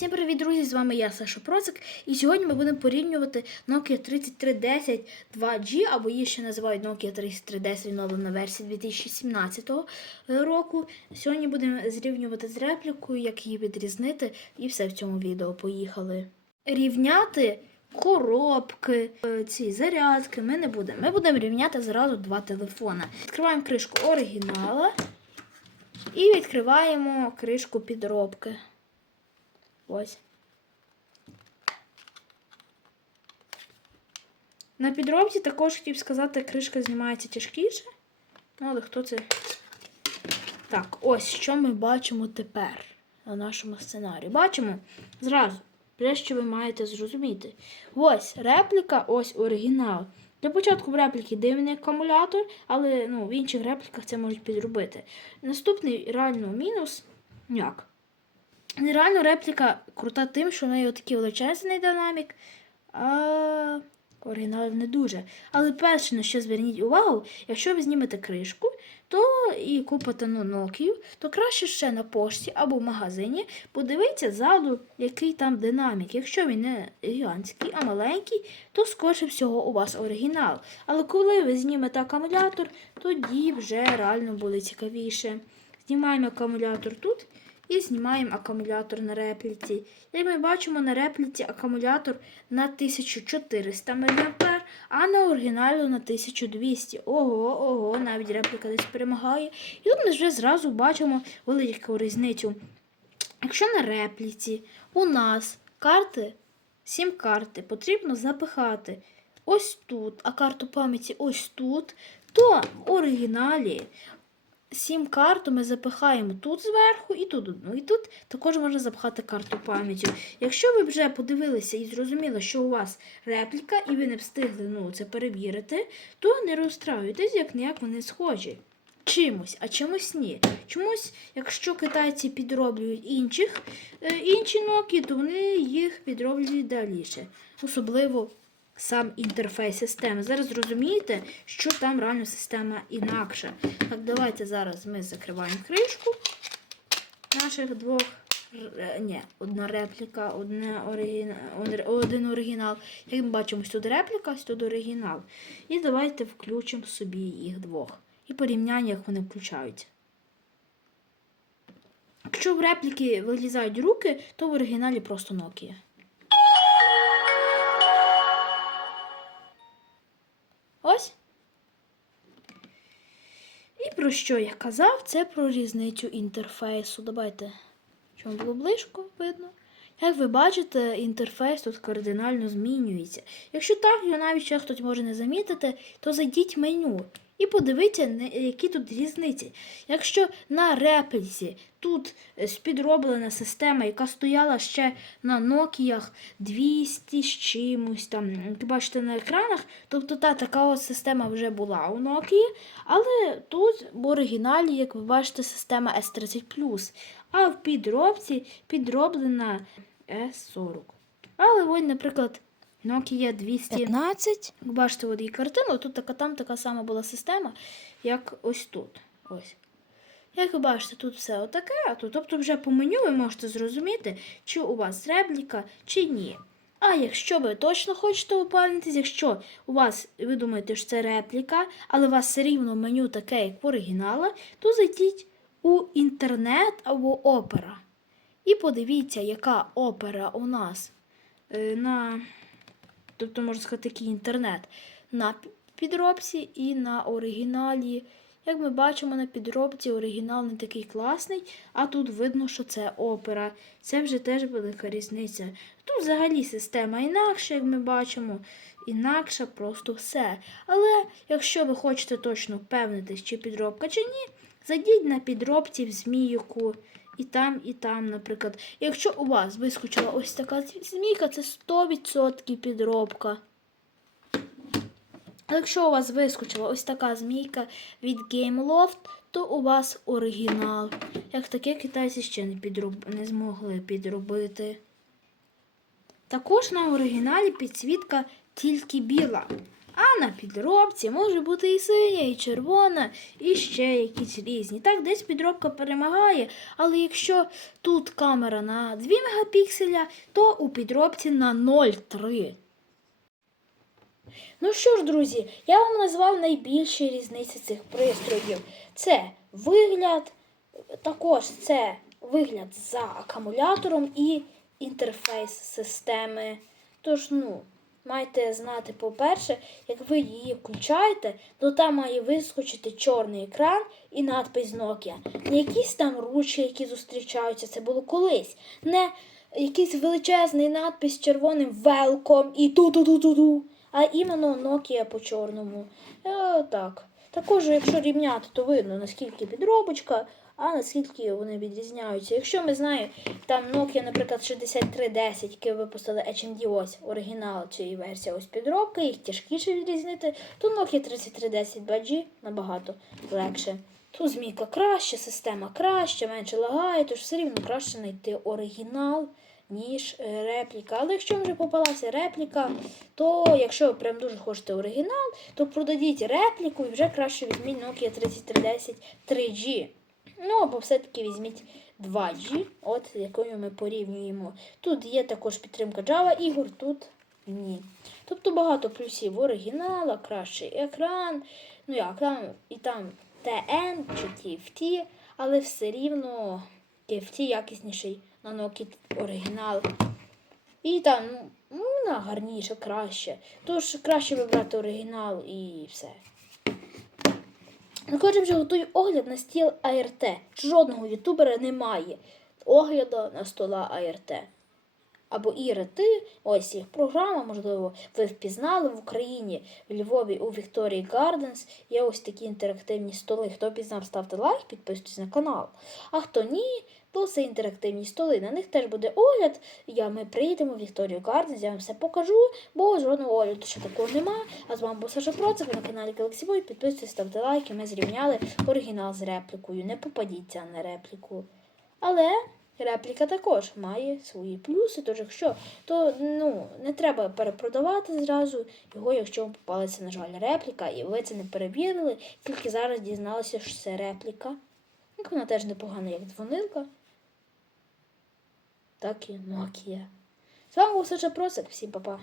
Всім привіт, друзі! З вами я, Саша Процик, і сьогодні ми будемо порівнювати Nokia 3310 2G, або її ще називають Nokia 3310 відновлена версія 2017 року. Сьогодні будемо зрівнювати з реплікою, як її відрізнити, і все в цьому відео. Поїхали. Рівняти коробки, е, ці зарядки ми не будемо. Ми будемо рівняти зразу два телефони. Відкриваємо кришку оригінала і відкриваємо кришку підробки. Ось. На підробці також хотів сказати, кришка знімається тяжкіше. Ну, але хто це? Так, ось що ми бачимо тепер на нашому сценарії. Бачимо зразу, те, що ви маєте зрозуміти. Ось репліка, ось оригінал. Для початку в репліки дивний акумулятор, але ну, в інших репліках це можуть підробити. Наступний реально мінус. Як? Нереально репліка крута тим, що в неї такий величезний динамік, а оригінал не дуже. Але перше, на що зверніть увагу, якщо ви знімете кришку, то і купите ну, Nokia, то краще ще на пошті або в магазині подивіться ззаду, який там динамік. Якщо він не гігантський, а маленький, то скоріше всього у вас оригінал. Але коли ви знімете акумулятор, тоді вже реально буде цікавіше. Знімаємо акумулятор тут. І знімаємо акумулятор на репліці. Як ми бачимо, на репліці акумулятор на 1400 мА, а на оригіналі на 1200. Ого, ого, навіть репліка десь перемагає. І тут ми вже зразу бачимо велику різницю. Якщо на репліці у нас карти, сім карти потрібно запихати ось тут, а карту пам'яті ось тут, то в оригіналі сім карту ми запихаємо тут зверху і тут одну. І тут також можна запхати карту пам'яті. Якщо ви вже подивилися і зрозуміли, що у вас репліка, і ви не встигли ну, це перевірити, то не розстраюйтесь, як ніяк вони схожі. Чимось, а чимось ні. Чомусь, якщо китайці підроблюють інших, е, інші Nokia, то вони їх підроблюють далі. Особливо сам інтерфейс системи. Зараз зрозумієте, що там реально система інакша. Так, давайте зараз ми закриваємо кришку наших двох. Ні, одна репліка, одне оригіна... один оригінал. Як ми бачимо, тут репліка, тут оригінал. І давайте включимо собі їх двох. І порівняння, як вони включаються. Якщо в репліки вилізають руки, то в оригіналі просто Nokia. Ось. І про що я казав, це про різницю інтерфейсу. Давайте, щоб було близько видно. Як ви бачите, інтерфейс тут кардинально змінюється. Якщо так, його навіть ще хтось може не замітити, то зайдіть в меню і подивіться, які тут різниці. Якщо на репліці тут е, підроблена система, яка стояла ще на Nokia 200 з чимось, там, як бачите на екранах, тобто та така от система вже була у Nokia, але тут в оригіналі, як ви бачите, система S30 а в підробці підроблена S40. Але ось, наприклад, Nokia 200. 15. Як бачите, от її картину, тут така там така сама була система, як ось тут. Ось. Як ви бачите, тут все отаке, а тут, тобто вже по меню ви можете зрозуміти, чи у вас репліка, чи ні. А якщо ви точно хочете упевнитись, якщо у вас, ви думаєте, що це репліка, але у вас все рівно меню таке, як в оригінала, то зайдіть у інтернет або опера. І подивіться, яка опера у нас е, на тобто, можна сказати, такий інтернет на підробці і на оригіналі. Як ми бачимо на підробці, оригінал не такий класний, а тут видно, що це опера. Це вже теж велика різниця. Тут взагалі система інакша, як ми бачимо, інакша просто все. Але якщо ви хочете точно впевнитись, чи підробка, чи ні, зайдіть на підробці в змійку. І там, і там, наприклад. Якщо у вас вискочила ось така змійка, це 100% підробка. Якщо у вас вискочила ось така змійка від GameLoft, то у вас оригінал. Як таке китайці ще не, підроб... не змогли підробити. Також на оригіналі підсвітка тільки біла. А на підробці може бути і синя, і червона, і ще якісь різні. Так, десь підробка перемагає, але якщо тут камера на 2 мегапікселя, то у підробці на 0,3. Ну що ж, друзі, я вам назвав найбільші різниці цих пристроїв. Це вигляд, також це вигляд за акумулятором і інтерфейс системи. Тож, ну, маєте знати, по-перше, як ви її включаєте, то там має вискочити чорний екран і надпис Nokia. Не якісь там ручки, які зустрічаються, це було колись. Не якийсь величезний надпис з червоним Welcome і ту-ту-ту-ту-ту. А іменно Nokia по чорному. Е, так. Також, якщо рівняти, то видно, наскільки підробочка, а наскільки вони відрізняються. Якщо ми знаємо, там Nokia, наприклад, 6310, яке випустили HMD ось оригінал цієї версії, ось підробка, їх тяжкіше відрізнити, то Nokia 3310 2G набагато легше. Тут змійка краще, система краще, менше лагає, тож все рівно краще знайти оригінал, ніж е, репліка. Але якщо вже попалася репліка, то якщо ви прям дуже хочете оригінал, то продадіть репліку і вже краще візьміть Nokia 3310 3G. Ну, або все-таки візьміть 2G, от якою ми порівнюємо. Тут є також підтримка Java ігор, тут ні. Тобто багато плюсів оригінала, кращий екран. Ну як там і там TN чи TFT, але все рівно TFT якісніший на Nokia оригінал. І там, ну, ну, вона гарніше, краще. Тож краще вибрати оригінал і все. Ну, вже готую огляд на стіл АРТ. Жодного ютубера немає огляду на стола АРТ. Або ІРТ, ось їх програма, можливо, ви впізнали в Україні, в Львові у Вікторії Гарденс. Є ось такі інтерактивні столи. Хто пізнав, ставте лайк, підписуйтесь на канал. А хто ні, то це інтерактивні столи. На них теж буде огляд. Я, ми приїдемо в Вікторію Гарденс, я вам все покажу, бо жодного огляду ще такого нема. А з вами був Саша Процеп ви на каналі Boy. Підписуйтесь, ставте лайки. Ми зрівняли оригінал з реплікою. Не попадіться на репліку. Але репліка також має свої плюси. Тож, якщо то ну, не треба перепродавати зразу його, якщо вам попалася, на жаль, репліка, і ви це не перевірили, тільки зараз дізналися, що це репліка. Як вона теж непогана, як дзвонилка. Так і Nokia. З вами був Саша Просик, Всім па-па.